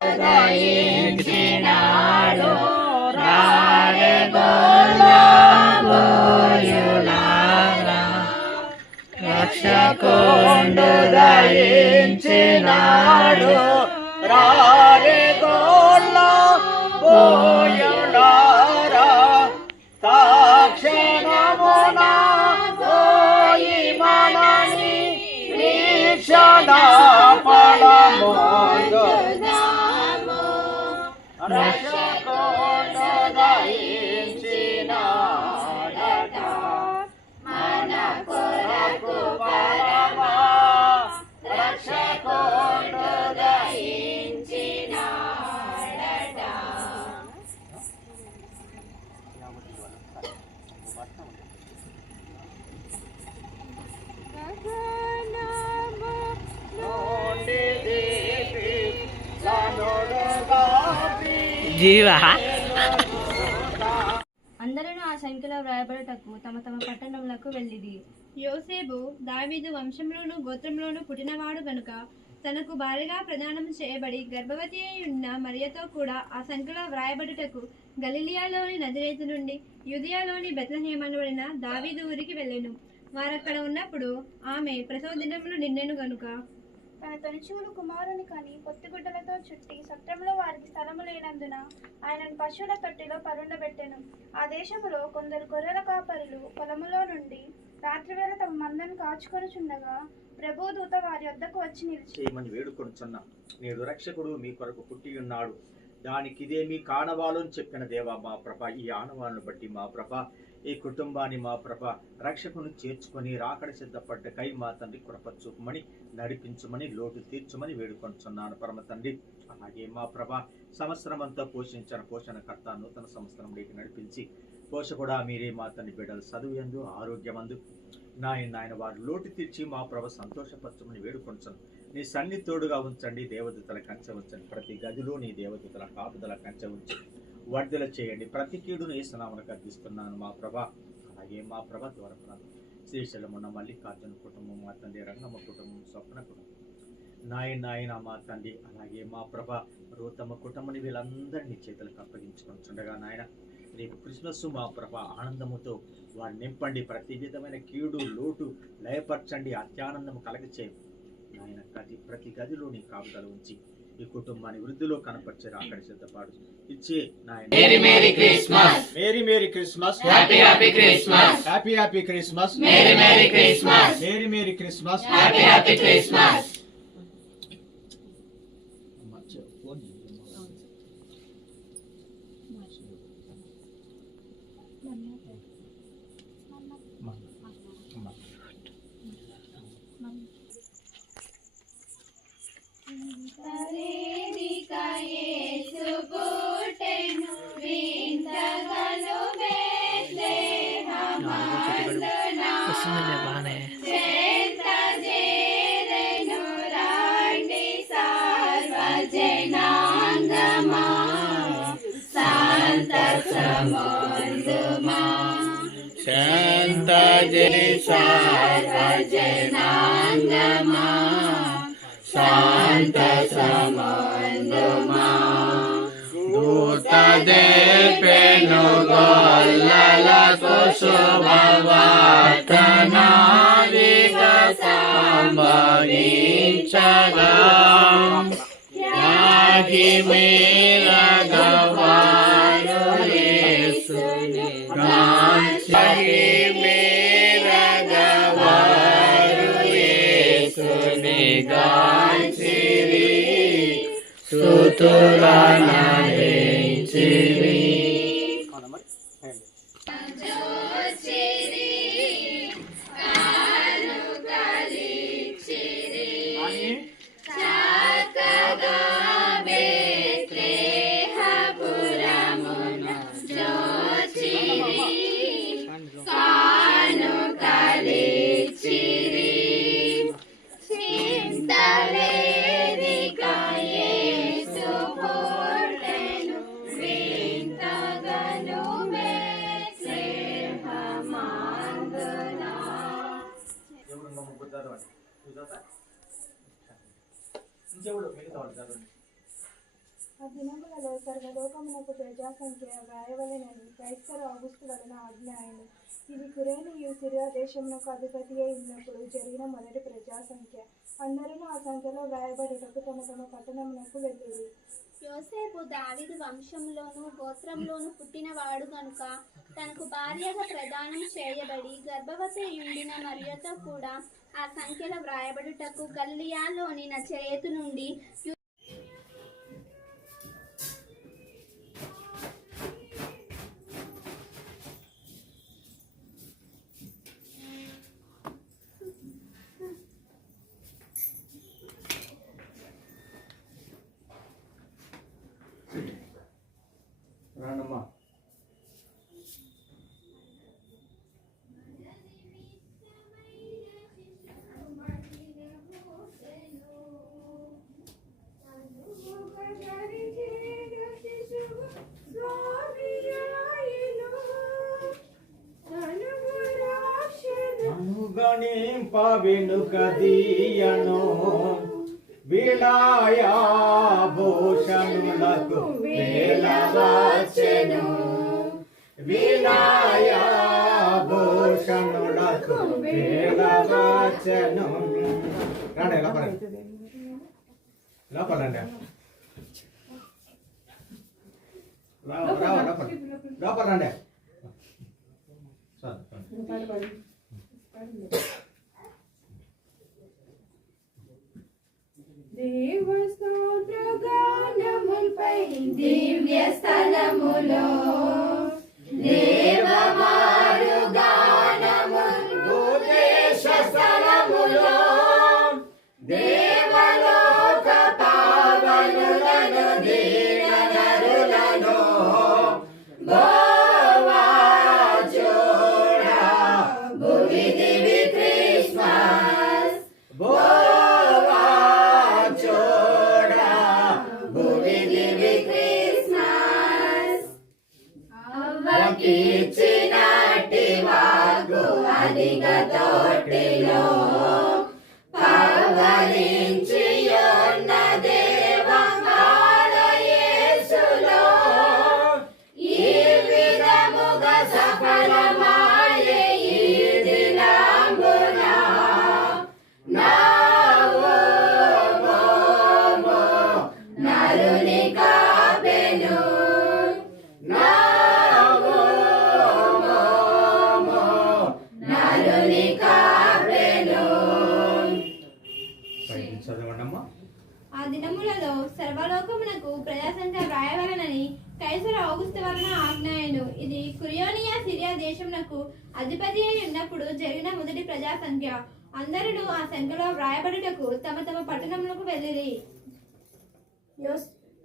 దయించినాడు రారెగొల్లబోయులారా రక్షకుండు దయించినాడు రారెగొల్లబోయులారా తక్షణమున పోయి మనని వీక్షణ ఫలముందు రక్షకుండు దయించినాడట మన కొరకు పరమా రక్షకుండు దయించినాడట. జీవా అందరూ ఆ సంఖ్యలో వ్రాయబడుటకు తమ తమ పట్టణములకు వెళ్ళిది. యోసేపు దావీదు వంశంలోను గోత్రంలోను పుట్టినవాడు గనుక తనకు భార్యగా ప్రదానం చేయబడి గర్భవతి అయి ఉన్న మరియతో కూడా ఆ సంఖ్యలో వ్రాయబడుటకు గలిలియాలోని నజరేతు నుండి యూదయలోని బెత్లెహేము అనబడిన దావీదు ఊరికి వెళ్ళెను. వారక్కడ ఉన్నప్పుడు ఆమె ప్రసవ దినములు నిన్నెను గనుక తన తొలిచూలు కుమారుని కని పొత్తిగుడ్డలతో చుట్టి సత్రంలో వారికి స్థలము లేనందున ఆయనను పశువుల తొట్టిలో పరుండబెట్టెను. ఆ దేశములో కొందరు గొర్రెల కాపరులు పొలములో నుండి రాత్రివేళ తమ మందను కాచుకొనుచుండగా ప్రభువు దూత వారి వద్దకు వచ్చి నిలిచి వేడుకొనుచున్నా నేడు రక్షకుడు మీ కొరకు పుట్టి ఉన్నాడు, దానికిదేమీ కానవాలు అని చెప్పిన దేవా మా ప్రభ, ఈ ఆనవాలను బట్టి మా ప్రభ ఈ కుటుంబాన్ని మా ప్రభ రక్షకును చేర్చుకొని రాకడ సిద్ధపడ్డ కై మా తండ్రి కృప చూపమని నడిపించమని లోటు తీర్చమని వేడుకొంటున్నాను పరమ తండ్రి. అలాగే మా ప్రభ సంవత్సరం అంతా పోషించిన పోషణకర్త నూతన సంవత్సరంలోకి నడిపించి పోషకుడా మీరే మా తండ్రి బిడ్డలు చదువుయందు ఆరోగ్యమందు నాయన వారు లోటు తీర్చి మా ప్రభ సంతోషపరచమని వేడుకొంటున్నాను. నీ సన్ని తోడుగా ఉంచండి, దేవదూతల కంచె ఉంచండి, ప్రతి గదిలో నీ దేవదూతల కాపుదల కంచె ఉంచి వర్ధల చేయండి. ప్రతి కీడును ఏ స్నామను అర్థిస్తున్నాను మా ప్రభ. అలాగే మా ప్రభ ద్వారా శ్రీశైలం ఉన్న మల్లికార్జున కుటుంబం, మా తండ్రి రంగమ్మ కుటుంబం, స్వప్న కుటుంబం, నాయన మా తండ్రి అలాగే మా ప్రభ రూతమ్మ కుటుంబని వీళ్ళందరినీ చేతులకు అప్పగించుకుంటుండగా నాయన రేపు క్రిస్మస్ మా ప్రభ ఆనందముతో వారు నింపండి, ప్రతి విధమైన కీడు లోటు లయపరచండి, అత్యానందము కలగచేయండి నాయన. ప్రతి గదిలో నీ కాపుదల ఉంచి ఈ కుటుంబాన్ని వృద్ధిలో కనపరిచే రాకడి సిద్ధపాటు ఇచ్చే నాయన. Merry merry Christmas, merry merry Christmas, happy happy Christmas, happy happy Christmas, merry merry Christmas, merry merry Christmas, happy happy Christmas. బానే శాంత జలి సర్వజనాంగమా శాంత సమందుమా దూత దేపెను గొల్లలకు శుభవార్తనాదిగ సంభవించగా యాగి మేరగవారు యేసుని గాంచి మేరగవారు యేసుని గాంచిరి సుతులనరించిరి. ఆ దినములలో సర్వలోకమునకు ప్రజాసంఖ్య వ్రాయవలెనని క్రైస్తవ ఆగుస్తు వలన ఆజ్ఞ అయింది. ఇది కురేనియు సిరియా దేశమునకు అధిపతి అయి ఉన్నప్పుడు జరిగిన మొదటి ప్రజాసంఖ్య. అందరూ ఆ సంఖ్యలో వ్రాయబడుటకు తమ తమ పట్టణమునకు వెళ్ళిరి. యోసేపు దావీదు వంశంలోను గోత్రంలోను పుట్టినవాడు గనుక తనకు భార్యగా ప్రదానం చేయబడి గర్భవతి ఉండిన మరియతో కూడా ఆ సంఖ్యలో వ్రాయబడుటకు గలిలయలోని నజరేతు నుండి రానమ్మా. వెనుకదీయను విలాయాభూషణులకు వేలవచ్చెను, విలాయాభూషణులకు వేలవచ్చెను. రండి లోపలండి, లోపలండి. దేవస్తోత్రగానముపై దివ్య స్థలములో దేవమారుగానములు దేశ స్థలములో దేవలోక పావనులను దీననరులను గోవా చూడా భువి దివి క్రిస్మస్ ఇచ్చినటి వాగు అధిక తోటిలో పవలించి ఉన్న దేవంగాల యేసులో ఈ విధముగా సఫలమాయే ఈ దినమున నావో నరుని కాపెను ఆ దినములలో సర్వలోకమునకు ప్రజాసంఖ్య వ్రాయవలనని కైసరు ఔగుస్తు వలన ఆజ్ఞాయను. ఇది కురియోనియా సిరియా దేశమునకు అధిపతి అయి ఉన్నప్పుడు జరిగిన మొదటి ప్రజాసంఖ్య. అందరూ ఆ సంఖ్యలో వ్రాయబడుటకు తమ తమ పట్టణములకు వెళ్ళిరి.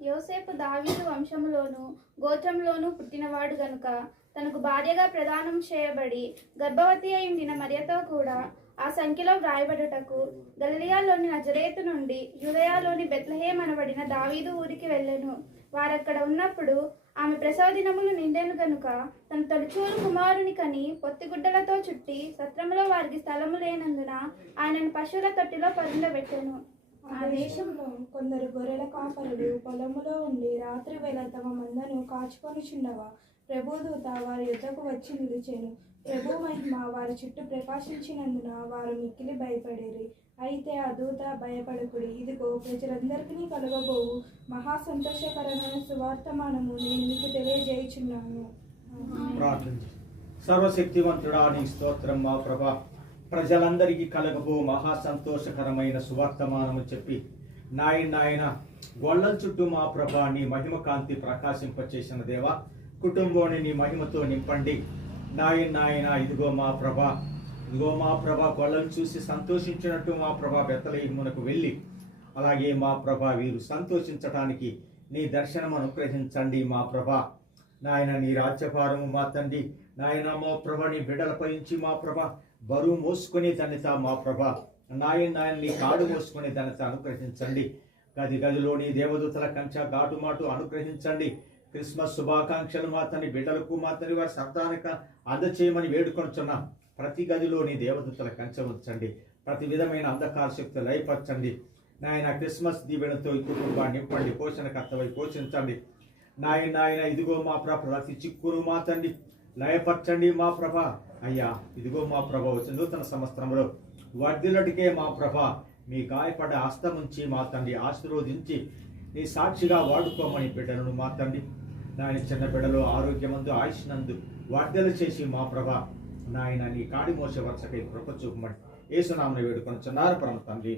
యోసేపు దావీదు వంశములోను గోత్రంలోను పుట్టినవాడు గనుక తనకు భార్యగా ప్రదానం చేయబడి గర్భవతి అయి ఉండిన మరియతో కూడా ఆ సంఖ్యలో వ్రాయబడుటకు గలిలయలోని నజరేతు నుండి యూదయలోని బెత్లెహేము అనబడిన దావీదు ఊరికి వెళ్ళెను. వారక్కడ ఉన్నప్పుడు ఆమె ప్రసవ దినములు నిండెను గనుక తన తొలిచూలు కుమారుని కని పొత్తిగుడ్డలతో చుట్టి సత్రములో వారికి స్థలము లేనందున ఆయనను పశువుల తొట్టిలో పరుండబెట్టెను. ఆ దేశంలో కొందరు గొర్రెల కాపరులు పొలములో ఉండి రాత్రి వేళ తమ మందను కాచుకొనిచుండగా ప్రభుదూత వారి యుద్ధకు వచ్చి నిలిచెను. ప్రభు మహిమ వారి చుట్టూ ప్రకాశించినందున వారు మిక్కిలి భయపడిరి. అయితే ఆ దూత, భయపడకుడి, ఇదిగో ప్రజలందరికీ కలగబోవు మహా సంతోషకరమైన సువార్తమానము నేను మీకు తెలియజేయుచున్నాను. సర్వశక్తివంతుడా నీ స్తోత్రం మా ప్రభా. ప్రజలందరికీ కలగబో మహా సంతోషకరమైన సువర్తమానము చెప్పి నాయన గొళ్ళ చుట్టూ మా ప్రభా నీ మహిమ కాంతి ప్రకాశింపచేసిన దేవా, కుటుంబాన్ని నీ మహిమతో నింపండి నాయన. ఇదిగో మా ప్రభా గొళ్ళను చూసి సంతోషించినట్టు మా ప్రభా బెత్లెహేమునకు వెళ్ళి అలాగే మా ప్రభా వీరు సంతోషించటానికి నీ దర్శనం అనుగ్రహించండి మా ప్రభా. నాయన నీ రాజ్యభారము మా తండ్రి నాయన మా ప్రభా నీ బిడ్డలపై నుంచి మా ప్రభా బరువు మోసుకునే ధన్యత మా ప్రభా నాయన నీ కాడు మోసుకునే ధన్యత అనుగ్రహించండి. గదిలోని దేవదూతల కంచ ఘాటుమాటు అనుగ్రహించండి. క్రిస్మస్ శుభాకాంక్షలు మా తండ్రి బిడ్డలకు మా తండ్రి వారి సంతానిక అందచేయమని వేడుకొనుచున్నాం. ప్రతి గదిలోని దేవదూతల కంచె ఉంచండి. ప్రతి విధమైన అంధకార శక్తి లయపరచండి. నాయన క్రిస్మస్ దీవెనతో ఈ కుటుంబాన్ని నింపండి, పోషణకర్తవై పోషించండి నాయన. ఇదిగో మా ప్రభ ప్రతి చిక్కును మా తండ్రి లయపరచండి మా ప్రభ. అయ్యా ఇదిగో మా ప్రభ వచ్చి నూతన సంవత్సరంలో వర్ధిల్లటికే మా ప్రభ మీ గాయపడ్డ హస్తముంచి మా తండ్రి ఆశీర్వదించి నీ సాక్షిగా వాడుకోమని బిడ్డలను మా తండ్రి నాయన చిన్న బిడ్డలు ఆరోగ్యమందు ఆయుష్నందు వర్ధలు చేసి మా ప్రభ నాయన నీ కాడి మోసే వరుసకై కృప చూపమని యేసునామమున వేడుకొనుచున్నారు పరమ తండ్రి.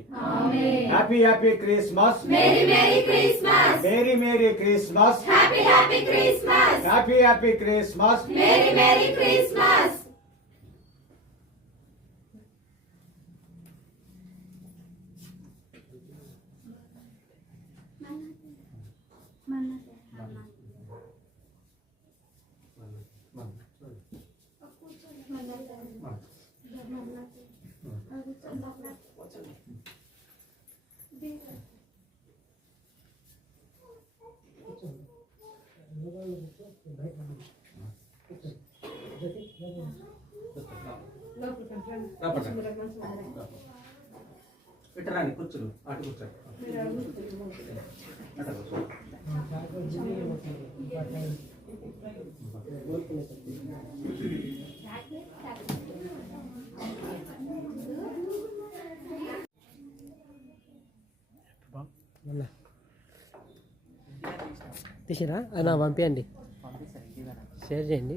Happy happy Christmas, merry merry Christmas, merry merry Christmas, happy happy Christmas, happy happy Christmas. Merry merry Christmas. పెట్టరాని కూర్చోరు అటు కూర్చోండి. అటు కూర్చో. తీసిరా అలా పంపించండి, షేర్ చేయండి.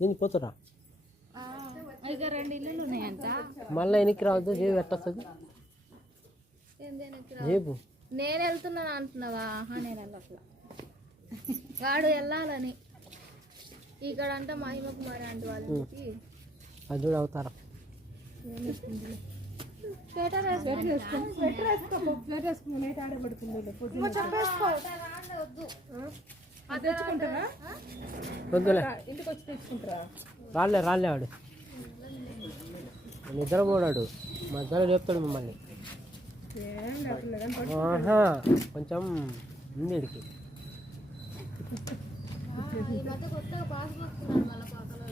నేను పోతురా ఇక 2 ఇల్లులు ఉన్నాయంట. మళ్ళీ వెనక్కి రావద్దు, జేబు ఎట్టొస్తుంది జేబు. నేను వెళ్తున్నాను అంటున్నావా? నేను వెళ్ళట్లా, వాడు వెళ్ళాలని. ఇక్కడ అంటే మహిమ కుమారి అంటే వాళ్ళకి అది చూడ అవుతారా. వద్దులే, రాలే వాడు నిద్రపోడాడు, మధ్యలో చెప్తాడు మిమ్మల్ని. కొంచెం ఉంది వీడికి. ఈ మధ్య కొత్తగా పాస్ వస్తున్నాడు వాళ్ళ పక్కన.